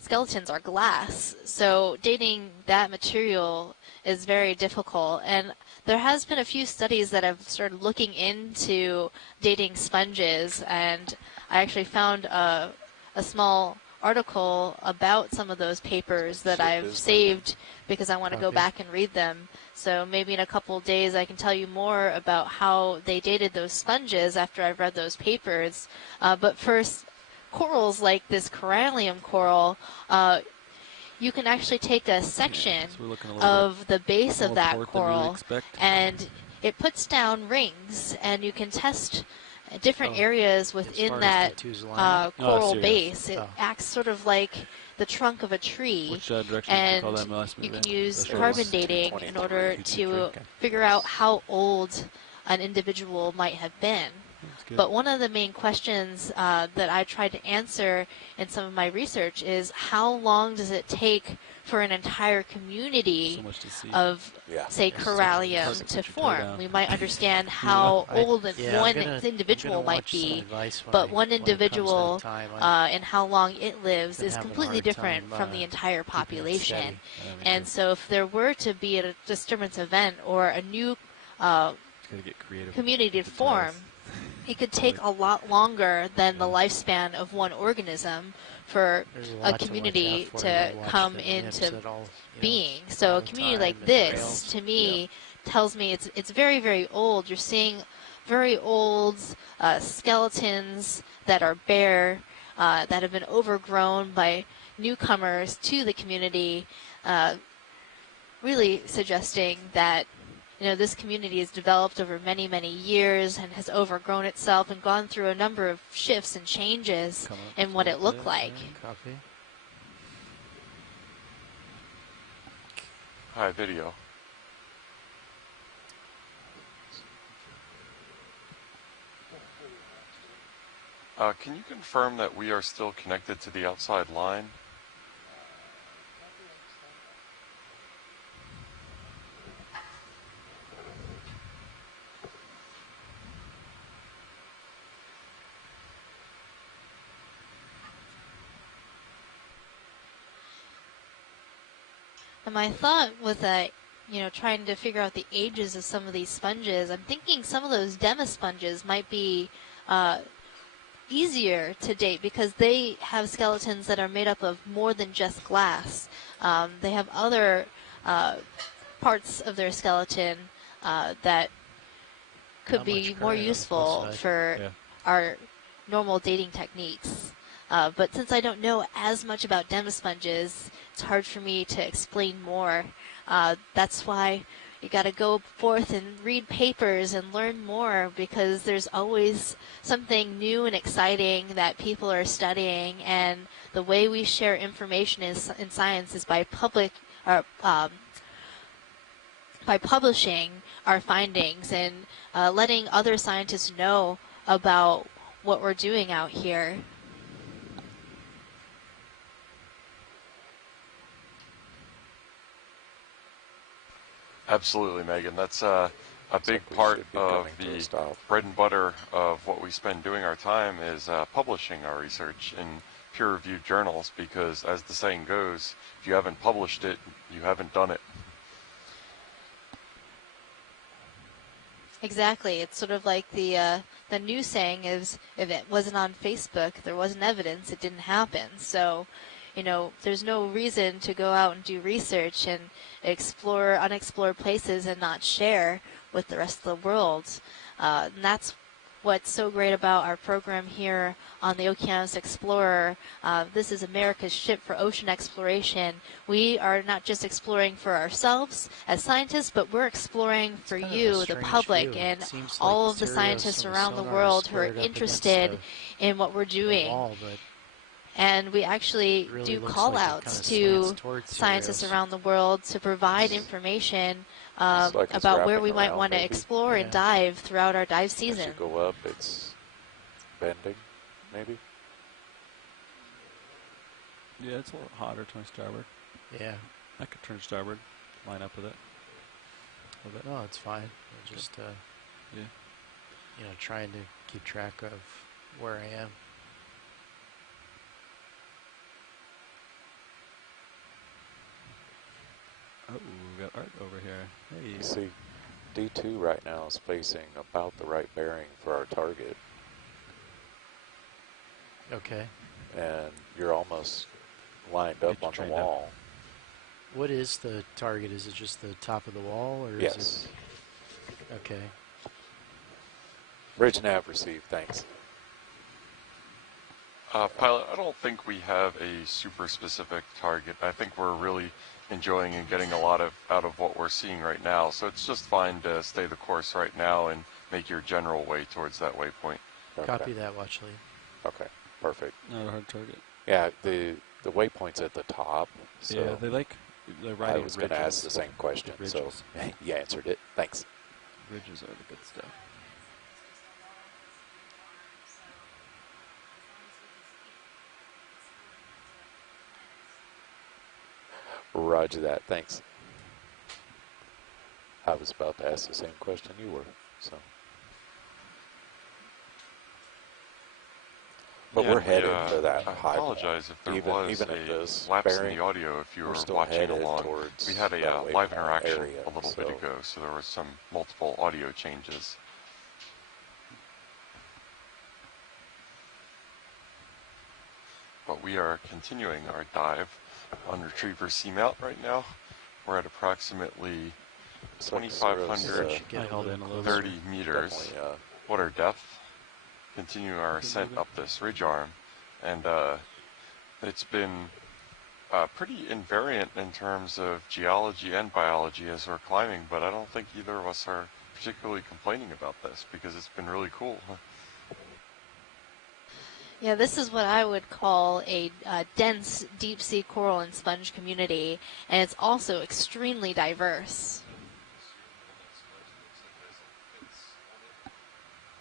skeletons are glass, so dating that material is very difficult. And there has been a few studies that have started looking into dating sponges, and I actually found a small article about some of those papers that I've saved because I want to go back and read them. So maybe in a couple of days I can tell you more about how they dated those sponges after I've read those papers. But first, corals like this corallium coral, you can actually take a section of the base of that coral and it puts down rings, and you can test different areas within that coral base. It acts sort of like the trunk of a tree, and you can use carbon dating in order to figure out how old an individual might have been. But one of the main questions that I tried to answer in some of my research is how long does it take for an entire community of, say, corallium to form? We might understand how old one individual might be, but one individual and how long it lives is completely different from the entire population. And so if there were to be a disturbance event or a new community to form, it could take a lot longer than the lifespan of one organism for a community to come into being. So a community like this, to me, tells me it's very, very old. You're seeing very old skeletons that are bare, that have been overgrown by newcomers to the community, really suggesting that this community has developed over many, many years and has overgrown itself and gone through a number of shifts and changes in what it looked like. Copy. Hi, video. Can you confirm that we are still connected to the outside line? And my thought with trying to figure out the ages of some of these sponges, I'm thinking some of those demisponges might be easier to date because they have skeletons that are made up of more than just glass. They have other parts of their skeleton that could be more useful for our normal dating techniques. But since I don't know as much about demisponges, it's hard for me to explain more. That's why you got to go forth and read papers and learn more, because there's always something new and exciting that people are studying. And the way we share information in science is by publishing our findings and letting other scientists know about what we're doing out here. Absolutely, Megan. That's a big part of the bread and butter of what we spend doing our time is publishing our research in peer-reviewed journals, because as the saying goes, if you haven't published it, you haven't done it. Exactly. It's sort of like the the new saying is, if it wasn't on Facebook, there wasn't evidence, it didn't happen. So, you know, there's no reason to go out and do research and explore unexplored places and not share with the rest of the world. And that's what's so great about our program here on the Okeanos Explorer. This is America's ship for ocean exploration. We are not just exploring for ourselves as scientists, but we're exploring for you, the public, and all of the scientists around the world who are interested in what we're doing. And we actually do call-outs to scientists around the world to provide information about where we might want to explore and dive throughout our dive season. As you go up, it's bending, maybe? Yeah, it's a little hotter, turn starboard. Yeah. I could turn starboard, line up with it. A little bit. No, it's fine. I'm just, yeah. you know, trying to keep track of where I am. Oh, we got Art over here. Hey. You see, D2 right now is facing about the right bearing for our target. Okay. And you're almost lined up on the wall. What is the target? Is it just the top of the wall, or yes. is it? Okay. Bridge nav received, thanks. Pilot, I don't think we have a super specific target. I think we're really enjoying and getting a lot out of what we're seeing right now. So it's just fine to stay the course right now and make your general way towards that waypoint. Okay. Copy that, watch lead. Okay, perfect. Not a hard target. Yeah, the waypoint's at the top. So yeah, they're riding I was going to ask the same question, so you answered it. Thanks. Ridges are the good stuff. Roger that, thanks. I was about to ask the same question you were, so. But yeah, we're headed for that I high apologize if there was even a lapse in the audio if you were watching along. We had a live interaction a little bit ago, so there were some multiple audio changes. But we are continuing our dive on Retriever Seamount right now. We're at approximately 2,530 meters. Water depth. Continuing our ascent up this ridge arm, and it's been pretty invariant in terms of geology and biology as we're climbing, but I don't think either of us are particularly complaining about this because it's been really cool. Yeah, this is what I would call a dense deep sea coral and sponge community, and it's also extremely diverse.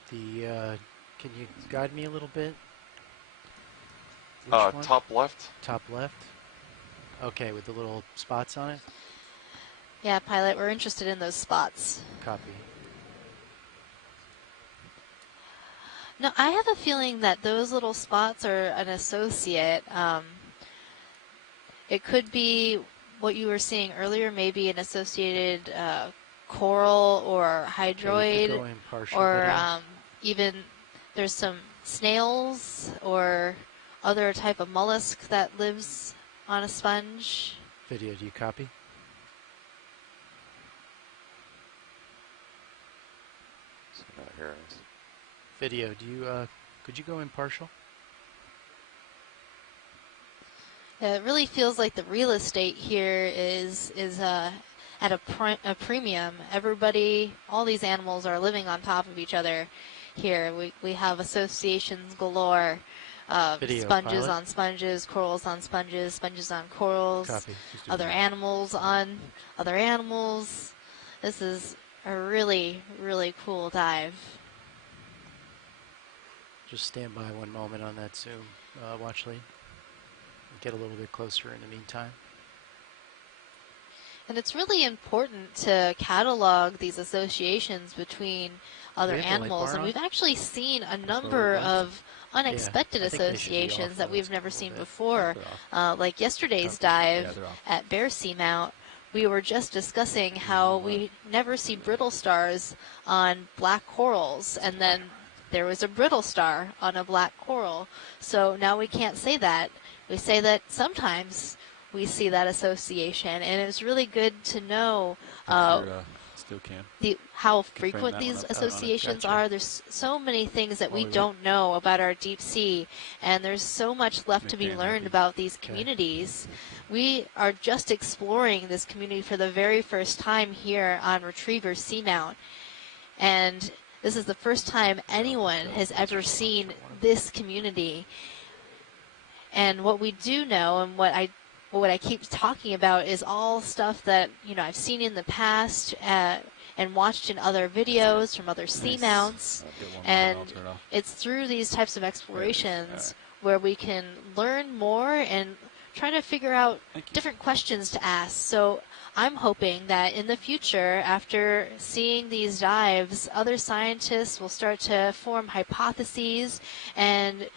Can you guide me a little bit? Top left. Top left? Okay, with the little spots on it? Yeah, pilot, we're interested in those spots. Copy. No, I have a feeling that those little spots are an associate. It could be what you were seeing earlier, maybe an associated coral or hydroid, or even there's some snails or other type of mollusk that lives on a sponge. Video, do you copy? So not hearing us. Video, do you could you go impartial? Yeah, it really feels like the real estate here is at a premium. Everybody, all these animals are living on top of each other here. We have associations galore. Video, sponges pilot. on sponges, corals on sponges, sponges on corals, Copy. other animals on other animals. This is a really, really cool dive. Just stand by one moment on that zoom, watch lead. Get a little bit closer in the meantime. And it's really important to catalog these associations between other animals. And we've actually seen a number of unexpected associations that we've never seen before. Like yesterday's dive at Retriever Seamount, we were just discussing how we never see brittle stars on black corals. And then there was a brittle star on a black coral. So now we can't say that. We say that sometimes we see that association, and it's really good to know Still can. how Can frame frequent that one these up, that on it. associations Gotcha. are. There's so many things that we Well, don't know about our deep sea, and there's so much left to be McCann learned happy. about these Okay. communities. We are just exploring this community for the very first time here on Retriever Seamount, and this is the first time anyone has ever seen this community. And what we do know, and what I keep talking about, is all stuff that I've seen in the past and watched in other videos from other seamounts. Get one more And I'll turn it off. it's through these types of There it is. explorations Alright. where we can learn more and try to figure out Thank you. different questions to ask. So I'm hoping that in the future, after seeing these dives, other scientists will start to form hypotheses and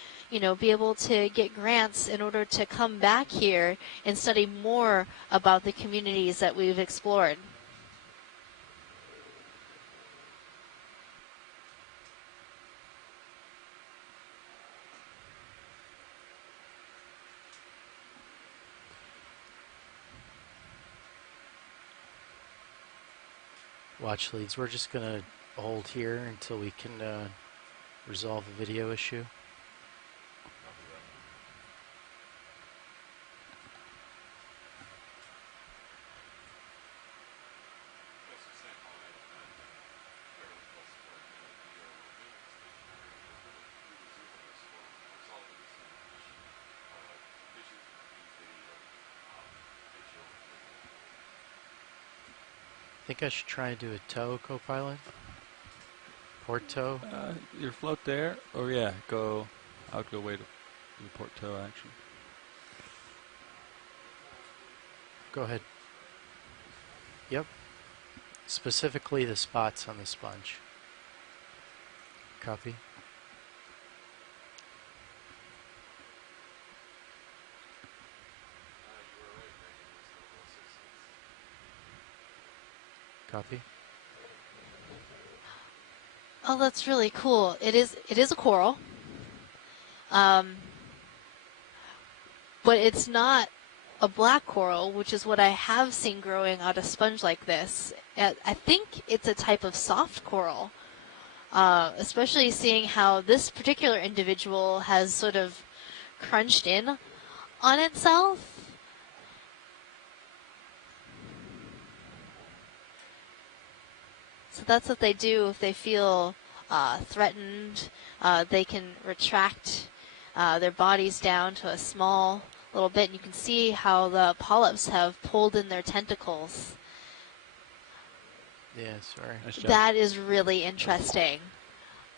be able to get grants in order to come back here and study more about the communities that we've explored. Watch leads. We're just going to hold here until we can resolve the video issue. I think I should try and do a tow, co-pilot. Port tow. Your float there. Oh yeah, go. I would go wait to do port tow action. Go ahead. Yep. Specifically the spots on the sponge. Copy. Copy. Oh, that's really cool. It is a coral. But it's not a black coral, which is what I have seen growing out of sponge like this. I think it's a type of soft coral, especially seeing how this particular individual has sort of crunched in on itself. So that's what they do if they feel threatened. They can retract their bodies down to a small little bit. And you can see how the polyps have pulled in their tentacles. Yeah, sorry. Nice job. That is really interesting.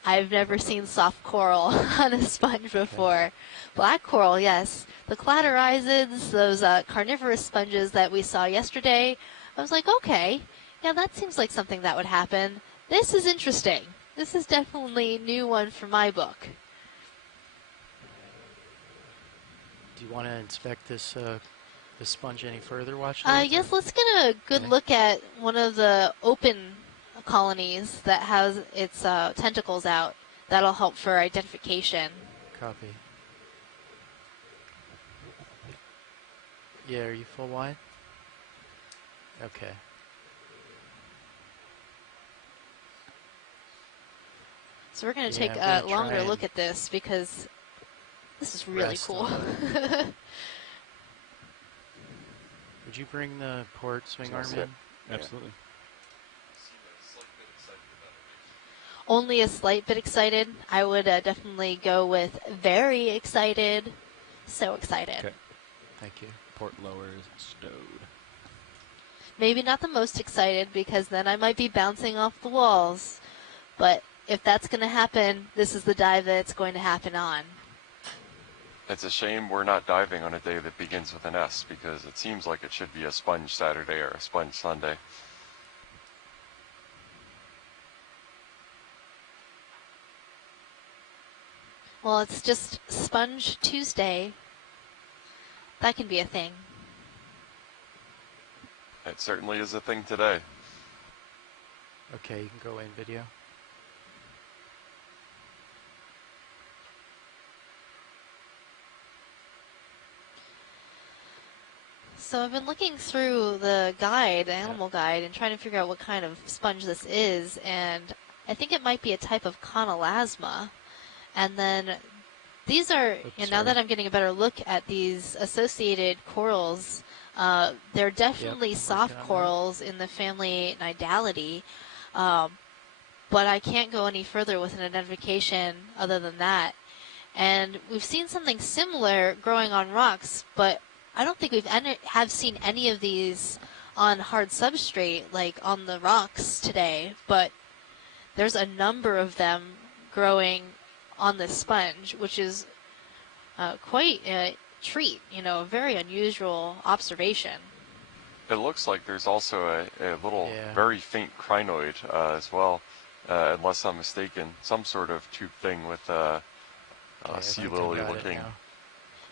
I've never seen soft coral on a sponge before. Black coral, yes. The cladorhizids, those carnivorous sponges that we saw yesterday, I was like, okay, yeah, that seems like something that would happen. This is interesting. This is definitely a new one for my book. Do you want to inspect this sponge any further, Watch? Yes, let's get a good look at one of the open colonies that has its tentacles out. That'll help for identification. Copy. Yeah, are you full wide? Okay. So we're going to Yeah, take I'm a gonna try longer and look at this because this is really rest cool. on it. Would you bring the port swing Sounds arm in? Yeah. Absolutely. Only a slight bit excited. I would definitely go with very excited. So excited. Okay. Thank you. Port lower is stowed. Maybe not the most excited because then I might be bouncing off the walls. But if that's going to happen, this is the dive that it's going to happen on. It's a shame we're not diving on a day that begins with an S, because it seems like it should be a sponge Saturday or a sponge Sunday. Well, it's just Sponge Tuesday. That can be a thing. It certainly is a thing today. Okay, you can go in video. So I've been looking through the guide, the animal guide, and trying to figure out what kind of sponge this is, and I think it might be a type of conolasma. And then these are, now that I'm getting a better look at these associated corals, they're definitely soft corals in the family Nidalidae, but I can't go any further with an identification other than that. And we've seen something similar growing on rocks, but I don't think we've have seen any of these on hard substrate, like on the rocks today, but there's a number of them growing on this sponge, which is quite a treat, a very unusual observation. It looks like there's also a little very faint crinoid as well, unless I'm mistaken. Some sort of tube thing with sea lily looking.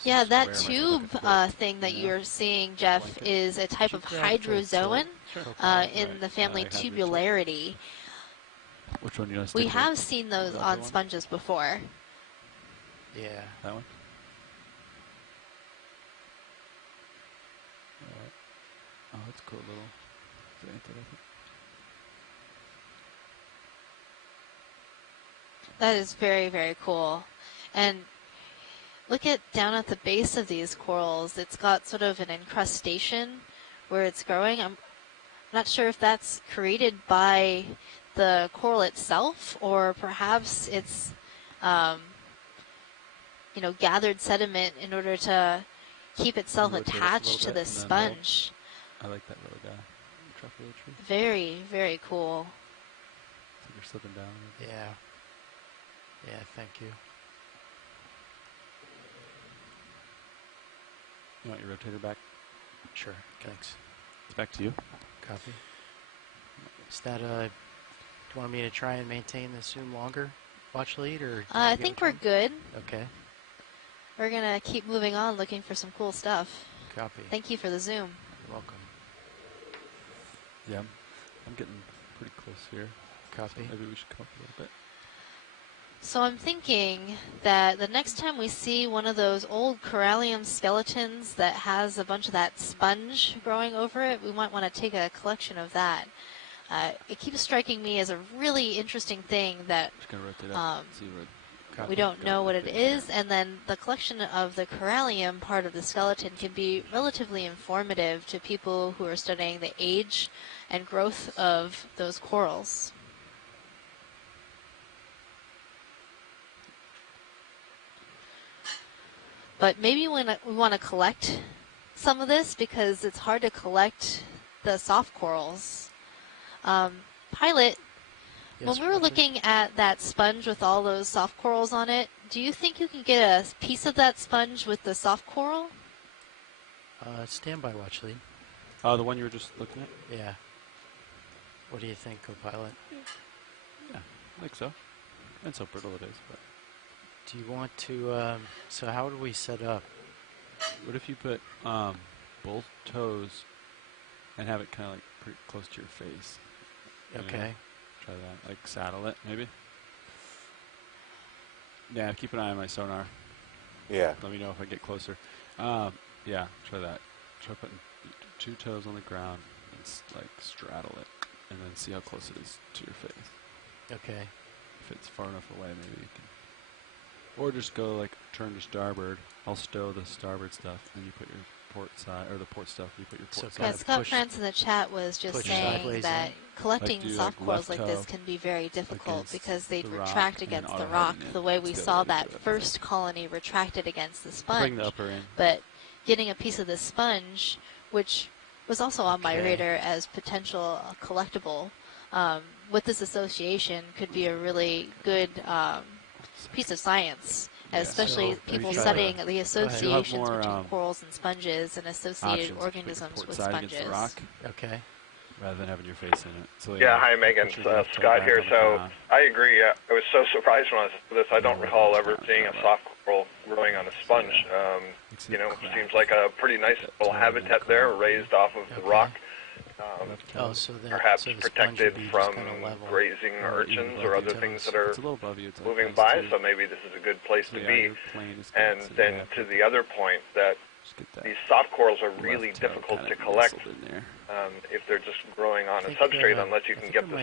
Yeah, that tube thing that you're seeing, Jeff, is a type of hydrozoan in the family Tubularidae. Which one do you want to We have seen those on sponges before. Yeah. That one? Oh, that's a cool little. That is very, very cool. And look at down at the base of these corals. It's got sort of an incrustation where it's growing. I'm not sure if that's created by the coral itself, or perhaps it's, gathered sediment in order to keep itself attached to the sponge. I like that little guy. Truffle tree. Very, very cool. So you're slipping down. Yeah. Yeah, thank you. You want your rotator back? Sure, thanks. It's back to you. Copy. Is that do you want me to try and maintain the zoom longer watch lead, or? I think we're good. Okay. We're gonna keep moving on, looking for some cool stuff. Copy. Thank you for the zoom. You're welcome. Yeah, I'm getting pretty close here. Copy. Maybe we should come up a little bit. So I'm thinking that the next time we see one of those old corallium skeletons that has a bunch of that sponge growing over it, we might want to take a collection of that. It keeps striking me as a really interesting thing that Just gonna rotate up, see where we don't know what it is, and then the collection of the corallium part of the skeleton can be relatively informative to people who are studying the age and growth of those corals. But maybe we want to collect some of this because it's hard to collect the soft corals. Pilot, when we were looking at that sponge with all those soft corals on it, do you think you can get a piece of that sponge with the soft coral? Standby watch lead. Oh, the one you were just looking at? Yeah. What do you think, co-pilot? Yeah, I think so. And so brittle it is, but. Do you want to, so how do we set up? What if you put both toes and have it kind of like pretty close to your face? Okay. Try that, like saddle it, maybe? Yeah, keep an eye on my sonar. Yeah. Let me know if I get closer. Yeah, try that. Try putting 2 toes on the ground and like straddle it, and then see how close it is to your face. Okay. If it's far enough away, maybe you can. Or just go like turn to starboard. I'll stow the starboard stuff, and you put your port side, or the port stuff, you put your port Yeah, side. Scott France in the chat was just saying that collecting soft corals like this can be very difficult because they'd retract against the rock the way we saw that first colony retracted against the sponge. Bring the upper in. But getting a piece of the sponge, which was also on my radar as potential collectible, with this association could be a really good piece of science, especially people studying the associations between corals and sponges and associated organisms with sponges. Okay. Rather than having your face in it. So, yeah, hi Megan, Scott here. So I agree. I was so surprised when I saw this. I don't recall ever seeing a soft coral growing on a sponge. You know, seems like a pretty nice little habitat there, raised off of the rock. So perhaps protected from grazing urchins or other things that are moving by, so maybe this is a good place to be. And then to the other point, that these soft corals are really difficult to collect if they're just growing on a substrate unless you can get the